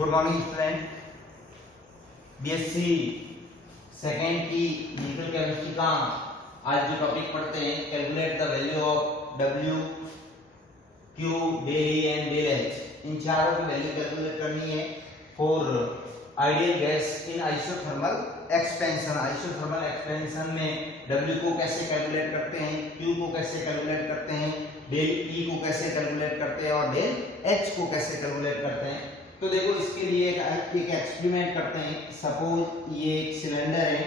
Good morning student. BSc second की physical chemistry का आज जो टॉपिक पढ़ते हैं, calculate the value of W, Q, del E and del H. इन चारों की वैल्यू कैलकुलेट करनी है for ideal gas in isothermal expansion. Isothermal expansion में डब्ल्यू को कैसे कैलकुलेट करते हैं, क्यू को कैसे कैलकुलेट करते हैं, डेल ई को कैसे कैलकुलेट करते हैं और डेल एच को कैसे कैलकुलेट करते हैं। तो देखो, इसके लिए एक एक्सपेरिमेंट करते हैं। सपोज ये एक सिलेंडर है,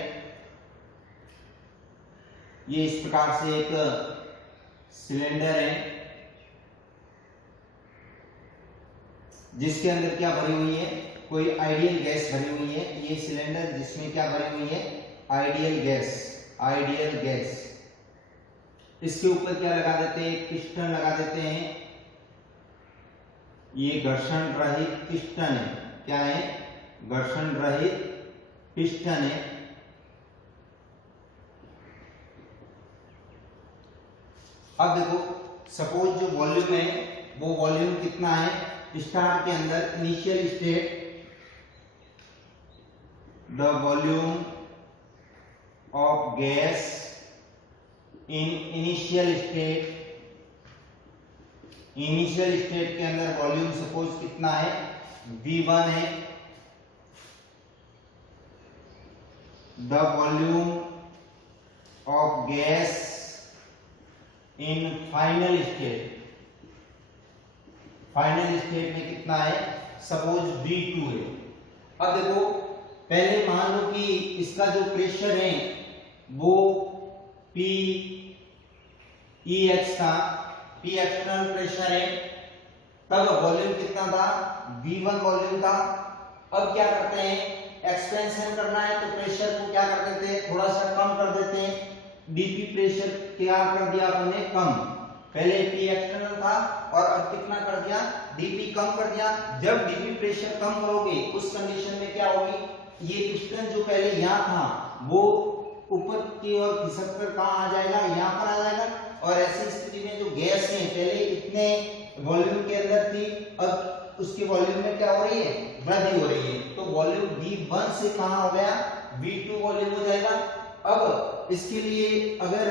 ये इस प्रकार से एक सिलेंडर है जिसके अंदर क्या भरी हुई है, कोई आइडियल गैस भरी हुई है। ये सिलेंडर जिसमें क्या भरी हुई है, आइडियल गैस। आइडियल गैस, इसके ऊपर क्या लगा देते हैं, पिस्टन लगा देते हैं। ये घर्षण रहित पिस्टन है। क्या है, घर्षण रहित पिस्टन है। अब देखो, सपोज जो वॉल्यूम है वो वॉल्यूम कितना है, स्टार्ट के अंदर initial state, the volume of gas in initial state. Initial state के अंदर वॉल्यूम सपोज कितना है, V1 है। The volume of gas in final state, final state में कितना है, सपोज V2 है। अब देखो, पहले मान लो कि इसका जो प्रेशर है वो PEH था, P एक्सटर्नल प्रेशर है। तब वॉल्यूम कितना था, V1 वॉल्यूम था। अब क्या करते हैं, एक्सपेंशन करना है तो प्रेशर को क्या कर देते हैं, थोड़ा सा कम कर देते हैं। डीपी प्रेशर क्या कर दिया आपने, कम। पहले P एक्सटर्नल था और अब कितना कर दिया, डीपी कम कर दिया। जब डीपी प्रेशर कम करोगे उस कंडीशन में क्या होगी, ये पिस्टन जो पहले यहाँ था वो ऊपर की ओर खिसक कर कहाँ आ जाएगा, यहाँ पर आ जाएगा। और ऐसी स्थिति में जो गैस है पहले इतने वॉल्यूम के अंदर थी, अब उसके वॉल्यूम में क्या हो रही है, वृद्धि हो रही है। तो वॉल्यूम V1 से कहाँ हो गया, V2 वॉल्यूम हो जाएगा। अब इसके लिए अगर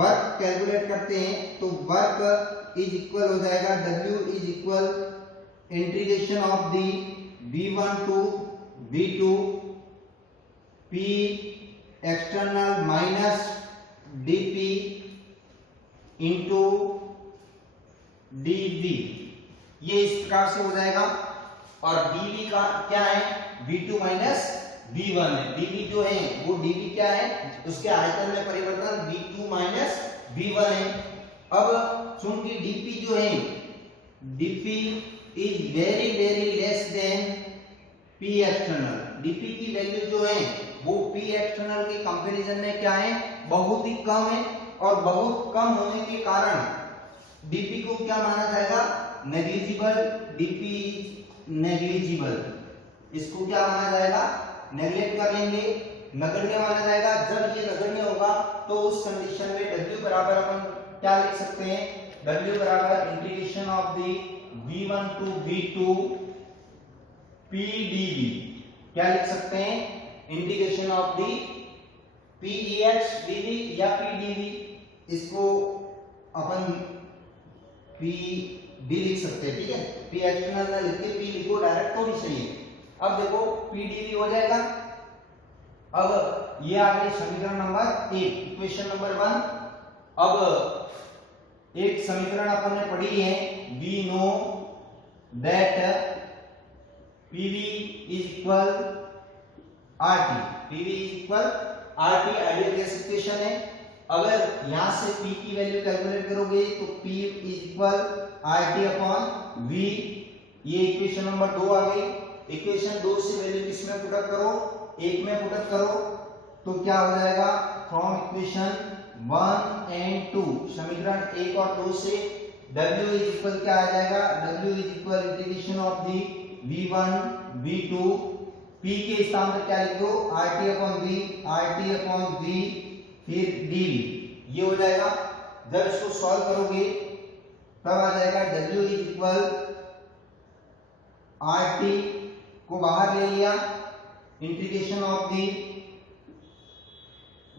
वर्क कैलकुलेट करते हैं तो वर्क इज इक्वल हो जाएगा, W is equal integration of the V1 to V2 P external minus dP into dV। ये इस प्रकार से हो जाएगा। और dV का क्या है, V2 माइनस V1 है। dV जो है वो dV क्या है, उसके आयतन में परिवर्तन V2 माइनस V1 है। अब चूंकि dP जो है, dP is very very less than P external. dP की वैल्यू जो है वो P एक्सटर्नल के कंपैरिजन में क्या है, बहुत ही कम है। और बहुत कम होने के कारण dP को क्या माना जाएगा, नेग्लिजिबल। dP नेग्लिजिबल, इसको क्या माना जाएगा, नेग्लेक्ट कर लेंगे, नगण्य माना जाएगा। जब ये नगण्य होगा तो उस कंडीशन में W बराबर अपन क्या लिख सकते हैं, W बराबर integration of the V1 to V2 PdV। क्या लिख सकते हैं, integration of the PEH dV या PdV। इसको अपन PD लिख सकते हैं, ठीक है। P एक्सटर्नल ना लिख के P लिखो डायरेक्ट तो भी सही है। अब देखो PdV हो जाएगा। अब ये आ गई समीकरण नंबर 1, इक्वेशन नंबर 1। अब एक समीकरण अपन ने पढ़ी है, we know that PV is equal RT। PV is equal RT ideal gas equation है। अगर यहां से P की वैल्यू कैलकुलेट करोगे तो P is equal RT upon V। ये इक्वेशन नंबर 2 आ गई। इक्वेशन 2 से वैल्यू किसमें पुट अप करो, 1 में पुट अप करो तो क्या हो जाएगा, फ्रॉम इक्वेशन 1 एंड 2, समीकरण 1 और 2 से W इज इक्वल क्या आ जाएगा, W is equal integration of the V1 V2 P के स्थान पर क्या लिख दो, RT upon V, RT upon V फिर dV। ये हो जाएगा। जब इसको सॉल्व करोगे तब आ जाएगा W इज इक्वल RT को बाहर ले लिया, integration of the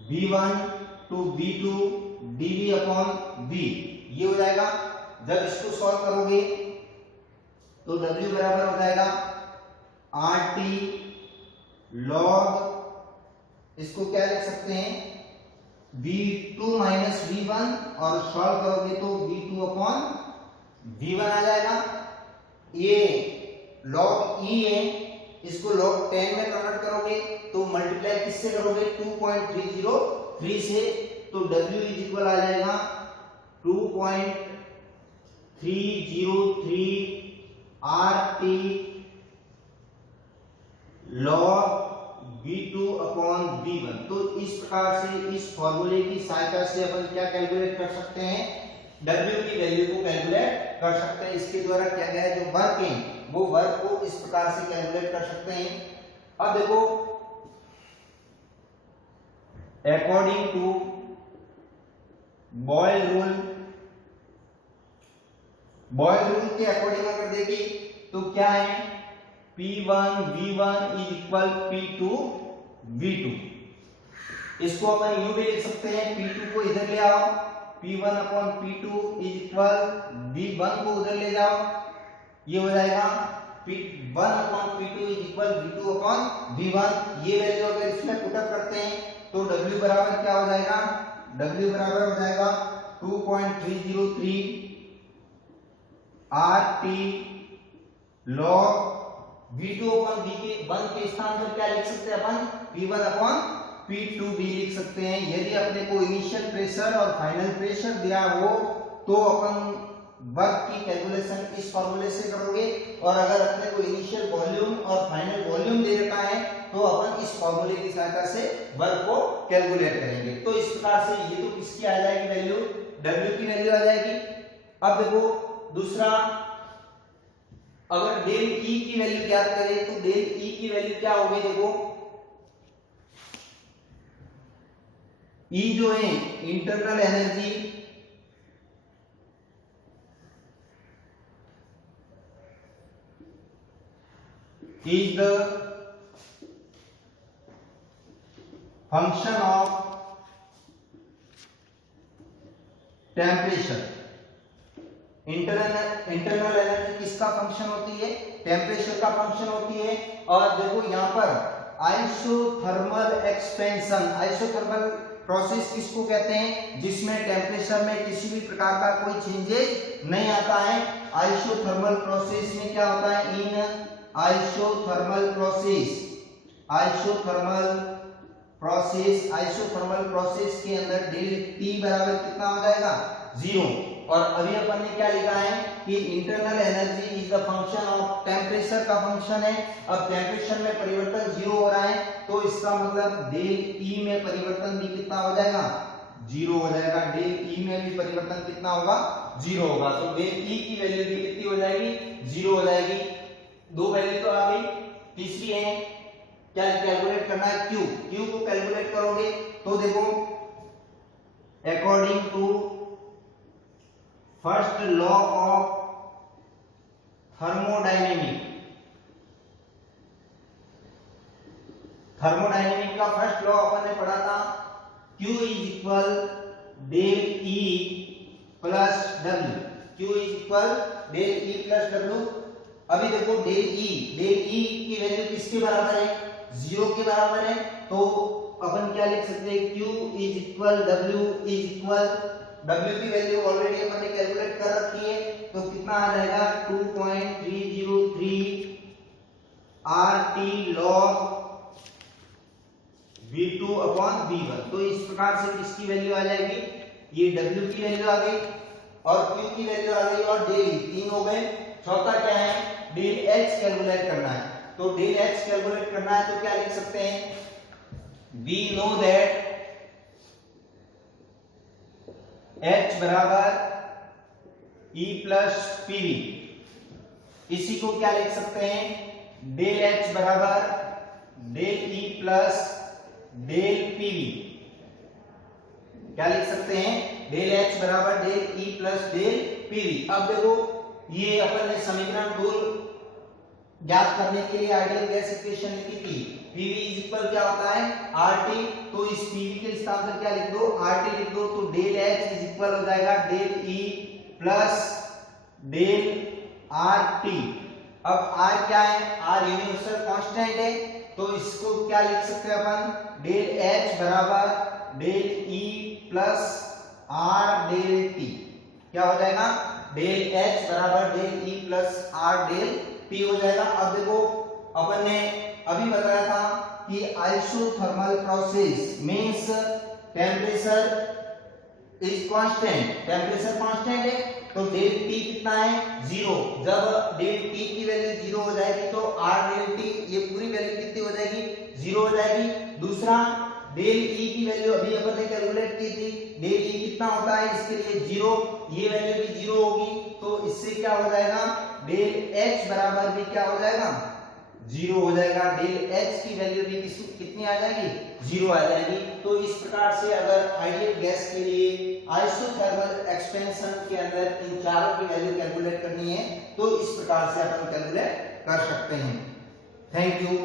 v1 to v2 dv upon v, ये हो जाएगा। जब इसको सॉल्व करोगे तो w बराबर हो जाएगा RT log, इसको क्या लिख सकते हैं v2 माइनस v1, और सॉल्व करोगे तो v2 अपॉन v1 आ जाएगा। ये log e है, इसको log 10 में कन्वर्ट करोगे तो मल्टीप्लाई किससे करोगे 2.303 से, तो w इज इक्वल आ जाएगा 2.303 RT log v2 upon v1। तो इस प्रकार से इस फॉर्मूले की सहायता से अपन क्या कैलकुलेट कर सकते हैं, w की वैल्यू को कैलकुलेट कर सकते हैं। इसके द्वारा क्या गया है, जो वर्क है वो वर्क को इस प्रकार से कैलकुलेट कर सकते हैं। अब देखो, अकॉर्डिंग टू बॉयल रूल के अकॉर्डिंग अगर देखें तो क्या है, P1 V1 is equal P2 V2। इसको अपन यूं भी लिख सकते हैं, P2 को इधर ले आओ, P1 upon P2 is equal V1 को उधर ले जाओ, ये हो जाएगा P1 upon P2 is equal V2 upon V1। ये वैल्यू अगर इसमें पुटअप करते हैं तो W बराबर क्या हो जाएगा, W बराबर हो जाएगा 2.303 RT log v2 upon v1 के स्थान पर क्या लिख सकते हैं अपन, P1 अपॉन P2 भी लिख सकते हैं। यदि अपने को इनिशियल प्रेशर और फाइनल प्रेशर दिया हो तो अपन वर्क की कैलकुलेशन इस फॉर्मूले से करोगे, और अगर अपने को इनिशियल वॉल्यूम और फाइनल वॉल्यूम दे रखा है तो अपन इस फॉर्मूले की सहायता से वर्क को कैलकुलेट करेंगे। तो इस प्रकार से ये तो किसकी आ जाएगी वैल्यू, W की वैल्यू आ जाएगी। अब देखो दूसरा, अगर डेल E की वैल्यू ज्ञात करें तो डेल E की वैल्यू क्या होगी, देखो E जो है internal energy is the function of temperature। Internal energy किसका फंक्शन होती है, टेम्परेचर का फंक्शन होती है। और देखो यहाँ पर आइसोथर्मल एक्सपेंशन, आइसोथर्मल प्रोसेस किसको कहते हैं, जिसमें टेम्परेचर में किसी भी प्रकार का कोई चेंजेस नहीं आता है। आइसोथर्मल प्रोसेस में क्या होता है, इन आइसोथर्मल प्रोसेस के अंदर डेल T बराबर कितना हो जाएगा, 0। और अभी अपन ने क्या लिखा है कि internal energy is the function of temperature का फंक्शन है। अब टेम्परेचर में परिवर्तन 0 हो रहा है तो इसका मतलब डेल E में परिवर्तन भी कितना हो जाएगा, 0 हो जाएगा। डेल E में भी परिवर्तन कितना होगा, 0 होगा। तो डेल E की वैल्यू भी कितनी हो जाएगी, 0 हो जाएगी। दो वैल्यू तो आ गई। तीसरी है क्या कैलकुलेट करना है, Q को कैलकुलेट करोगे तो देखो according to first law of thermodynamic का फर्स्ट लॉ अपन ने पढ़ा था, Q is equal del E plus W। Q is equal del E plus W। अभी देखो डेल E की वैल्यू किसके बराबर है, 0 के बराबर है। तो अपन क्या लिख सकते हैं, Q is equal W is equal, W की वैल्यू ऑलरेडी अपन ने कैलकुलेट कर रखी है तो कितना आ जाएगा 2.303 RT log V2 upon V1। तो इस प्रकार से किसकी वैल्यू आ जाएगी, ये W की वैल्यू आ गई और Q की वैल्यू आ गई और डेल 3 हो गए। चौथा क्या है, डेल H कैलकुलेट करना है। तो डेल H कैलकुलेट करना है तो क्या लिख सकते हैं, we know that H बराबर E प्लस PV। इसी को क्या लिख सकते हैं, डेल H बराबर del E plus del PV। क्या लिख सकते हैं, डेल H बराबर del E plus del PV। अब देखो ये अपन ने समीकरण 2 ज्ञात करने के लिए आइडियल गैस इक्वेशन लिखी थी। PV इज इक्वल क्या होता है RT, तो इस PV के स्थान पर क्या लिख दो RT लिख दो, तो डेल H इज इक्वल हो जाएगा del E plus del RT। अब R क्या है, R यूनिवर्सल कांस्टेंट है, तो इसको क्या लिख सकते हैं अपन, डेल H बराबर del E plus R del T। क्या हो जाएगा, डेल H बराबर del E plus R del T हो जाएगा। अब देखो अपन ने अभी बताया था कि isothermal process means temperature is constant, temperature constant है, तो डेल T कितना है 0। जब डेल T की वैल्यू 0 हो जाएगी तो R डेल T ये पूरी वैल्यू कितनी हो जाएगी 0 हो जाएगी। दूसरा डेल E की वैल्यू अभी अपन ने कैलकुलेट की थी, डेल E कितना होता है इसके लिए 0, ये वैल्यू भी 0 होगी, तो इससे क्या हो जाएगा डेल H बराबर भी क्या हो जाएगा 0 हो जाएगा। डेल H की वैल्यू भी कितनी आ जाएगी 0 आ जाएगी। तो इस प्रकार से अगर आइडियल गैस के लिए आइसोथर्मल एक्सपेंशन के अंदर इन चारों की वैल्यू कैलकुलेट करनी है तो इस प्रकार से अपन कैलकुलेट कर सकते हैं। Thank you.